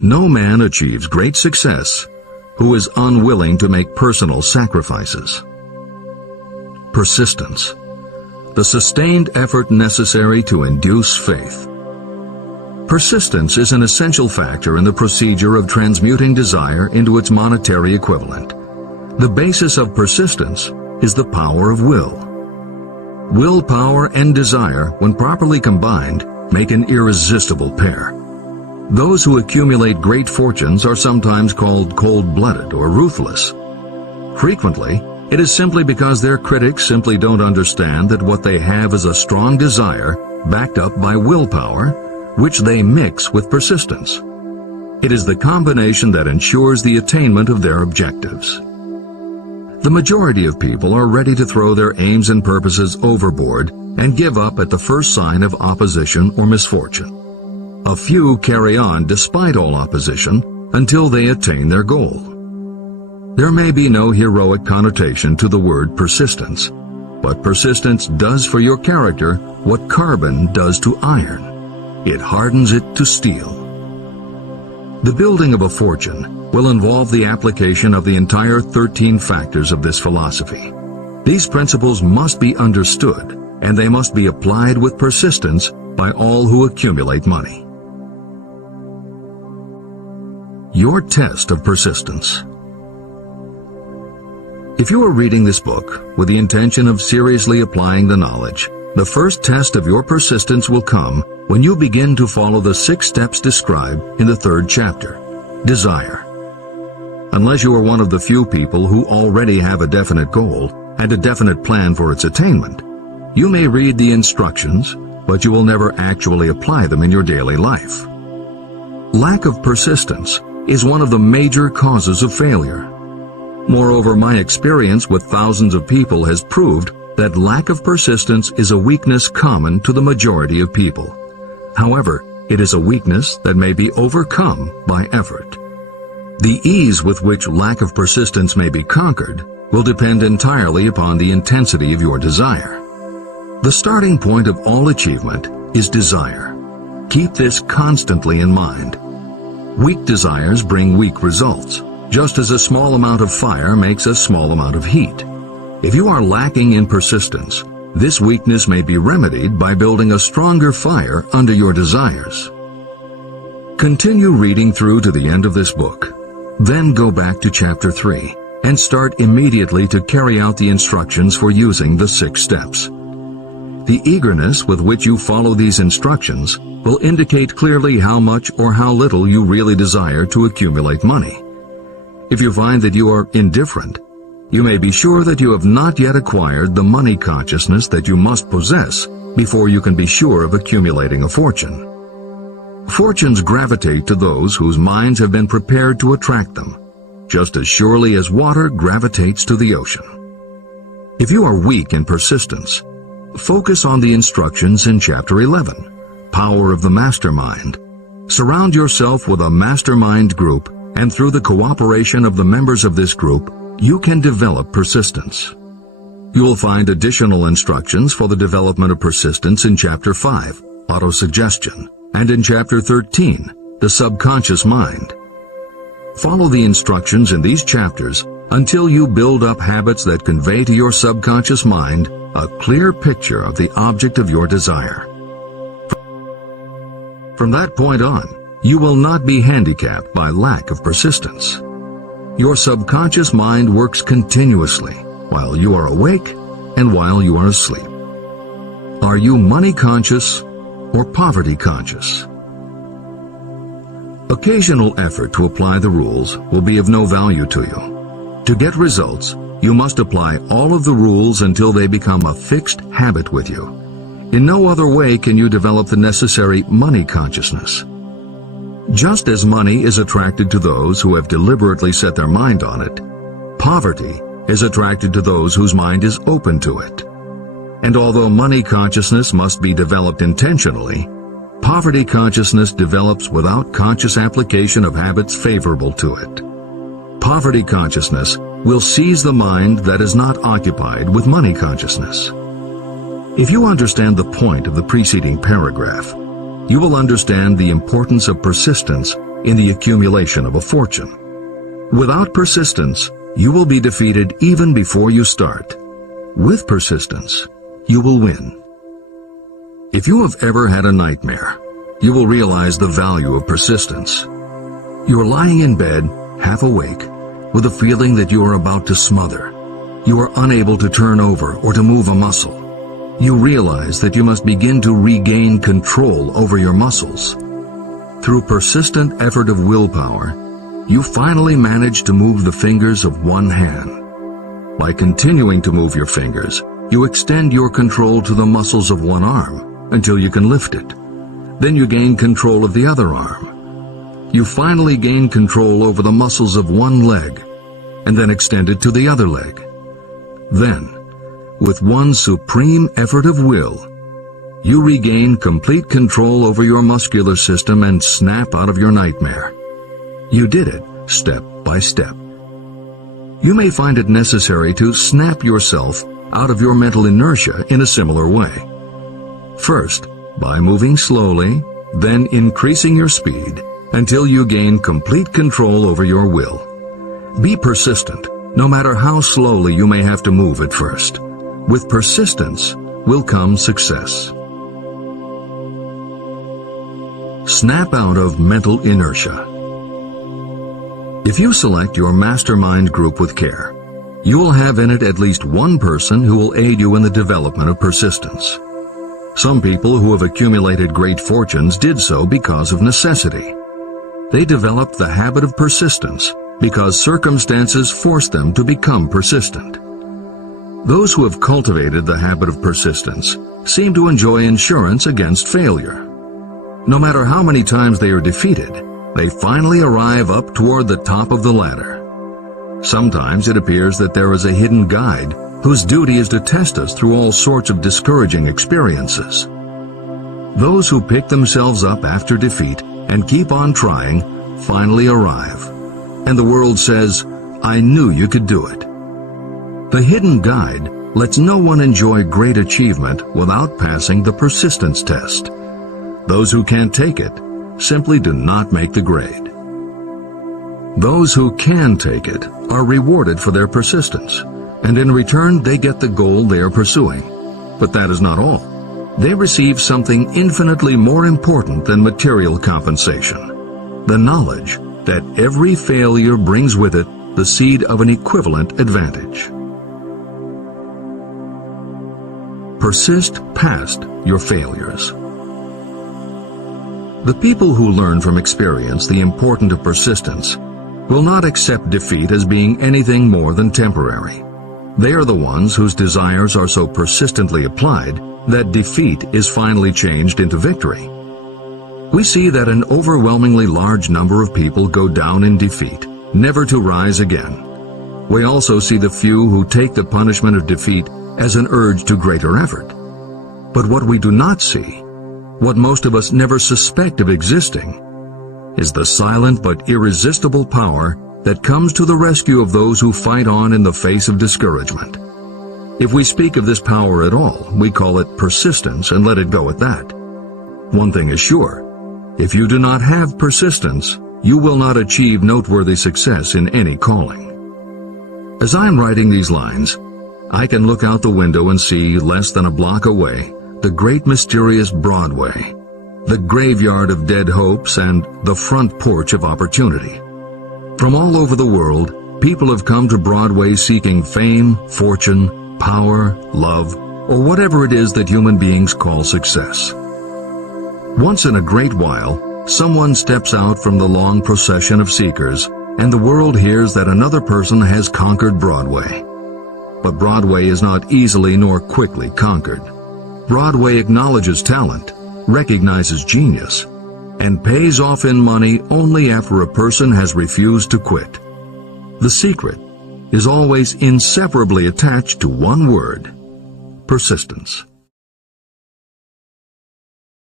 No man achieves great success who is unwilling to make personal sacrifices. Persistence. The sustained effort necessary to induce faith. Persistence is an essential factor in the procedure of transmuting desire into its monetary equivalent. The basis of persistence is the power of will. Willpower and desire, when properly combined, make an irresistible pair. Those who accumulate great fortunes are sometimes called cold-blooded or ruthless. Frequently, it is simply because their critics simply don't understand that what they have is a strong desire backed up by willpower, which they mix with persistence. It is the combination that ensures the attainment of their objectives. The majority of people are ready to throw their aims and purposes overboard and give up at the first sign of opposition or misfortune. A few carry on despite all opposition until they attain their goal. There may be no heroic connotation to the word persistence, but persistence does for your character what carbon does to iron. It hardens it to steel. The building of a fortune will involve the application of the entire 13 factors of this philosophy. These principles must be understood, and they must be applied with persistence by all who accumulate money. Your test of persistence. If you are reading this book with the intention of seriously applying the knowledge, the first test of your persistence will come when you begin to follow the 6 steps described in the 3rd chapter. Desire. Unless you are one of the few people who already have a definite goal and a definite plan for its attainment, you may read the instructions, but you will never actually apply them in your daily life. Lack of persistence is one of the major causes of failure. Moreover, my experience with thousands of people has proved that lack of persistence is a weakness common to the majority of people. However, it is a weakness that may be overcome by effort. The ease with which lack of persistence may be conquered will depend entirely upon the intensity of your desire. The starting point of all achievement is desire. Keep this constantly in mind. Weak desires bring weak results, just as a small amount of fire makes a small amount of heat. If you are lacking in persistence, this weakness may be remedied by building a stronger fire under your desires. Continue reading through to the end of this book. Then go back to chapter 3 and start immediately to carry out the instructions for using the 6 steps. The eagerness with which you follow these instructions will indicate clearly how much or how little you really desire to accumulate money. If you find that you are indifferent, you may be sure that you have not yet acquired the money consciousness that you must possess before you can be sure of accumulating a fortune. Fortunes gravitate to those whose minds have been prepared to attract them, just as surely as water gravitates to the ocean. If you are weak in persistence, focus on the instructions in chapter 11, Power of the Mastermind. Surround yourself with a mastermind group, and through the cooperation of the members of this group, you can develop persistence. You will find additional instructions for the development of persistence in chapter 5, Autosuggestion, and in chapter 13, The Subconscious Mind. Follow the instructions in these chapters until you build up habits that convey to your subconscious mind a clear picture of the object of your desire. From that point on, you will not be handicapped by lack of persistence. Your subconscious mind works continuously while you are awake and while you are asleep. Are you money conscious or poverty conscious? Occasional effort to apply the rules will be of no value to you. To get results, you must apply all of the rules until they become a fixed habit with you. In no other way can you develop the necessary money consciousness. Just as money is attracted to those who have deliberately set their mind on it, poverty is attracted to those whose mind is open to it. And although money consciousness must be developed intentionally, poverty consciousness develops without conscious application of habits favorable to it. Poverty consciousness will seize the mind that is not occupied with money consciousness. If you understand the point of the preceding paragraph, you will understand the importance of persistence in the accumulation of a fortune. Without persistence, you will be defeated even before you start. With persistence, you will win. If you have ever had a nightmare, you will realize the value of persistence. You are lying in bed, half awake, with a feeling that you are about to smother. You are unable to turn over or to move a muscle. You realize that you must begin to regain control over your muscles. Through persistent effort of willpower, you finally manage to move the fingers of one hand. By continuing to move your fingers, you extend your control to the muscles of one arm until you can lift it. Then you gain control of the other arm. You finally gain control over the muscles of one leg, and then extend it to the other leg. Then, with one supreme effort of will, you regain complete control over your muscular system and snap out of your nightmare. You did it step by step. You may find it necessary to snap yourself out of your mental inertia in a similar way. First, by moving slowly, then increasing your speed until you gain complete control over your will. Be persistent, no matter how slowly you may have to move at first. With persistence will come success. Snap out of mental inertia. If you select your mastermind group with care, you will have in it at least one person who will aid you in the development of persistence. Some people who have accumulated great fortunes did so because of necessity. They developed the habit of persistence because circumstances forced them to become persistent. Those who have cultivated the habit of persistence seem to enjoy insurance against failure. No matter how many times they are defeated, they finally arrive up toward the top of the ladder. Sometimes it appears that there is a hidden guide whose duty is to test us through all sorts of discouraging experiences. Those who pick themselves up after defeat and keep on trying finally arrive, and the world says, "I knew you could do it." The hidden guide lets no one enjoy great achievement without passing the persistence test. Those who can't take it simply do not make the grade. Those who can take it are rewarded for their persistence, and in return they get the goal they are pursuing. But that is not all. They receive something infinitely more important than material compensation: the knowledge that every failure brings with it the seed of an equivalent advantage. Persist past your failures. The people who learn from experience the importance of persistence will not accept defeat as being anything more than temporary. They are the ones whose desires are so persistently applied that defeat is finally changed into victory. We see that an overwhelmingly large number of people go down in defeat, never to rise again. We also see the few who take the punishment of defeat as an urge to greater effort. But what we do not see, what most of us never suspect of existing, is the silent but irresistible power that comes to the rescue of those who fight on in the face of discouragement. If we speak of this power at all, we call it persistence and let it go at that. One thing is sure: if you do not have persistence, you will not achieve noteworthy success in any calling. As I am writing these lines, I can look out the window and see, less than a block away, the great mysterious Broadway, the graveyard of dead hopes and the front porch of opportunity. From all over the world, people have come to Broadway seeking fame, fortune, power, love, or whatever it is that human beings call success. Once in a great while, someone steps out from the long procession of seekers, and the world hears that another person has conquered Broadway. But Broadway is not easily nor quickly conquered. Broadway acknowledges talent, recognizes genius, and pays off in money only after a person has refused to quit. The secret is always inseparably attached to one word: persistence.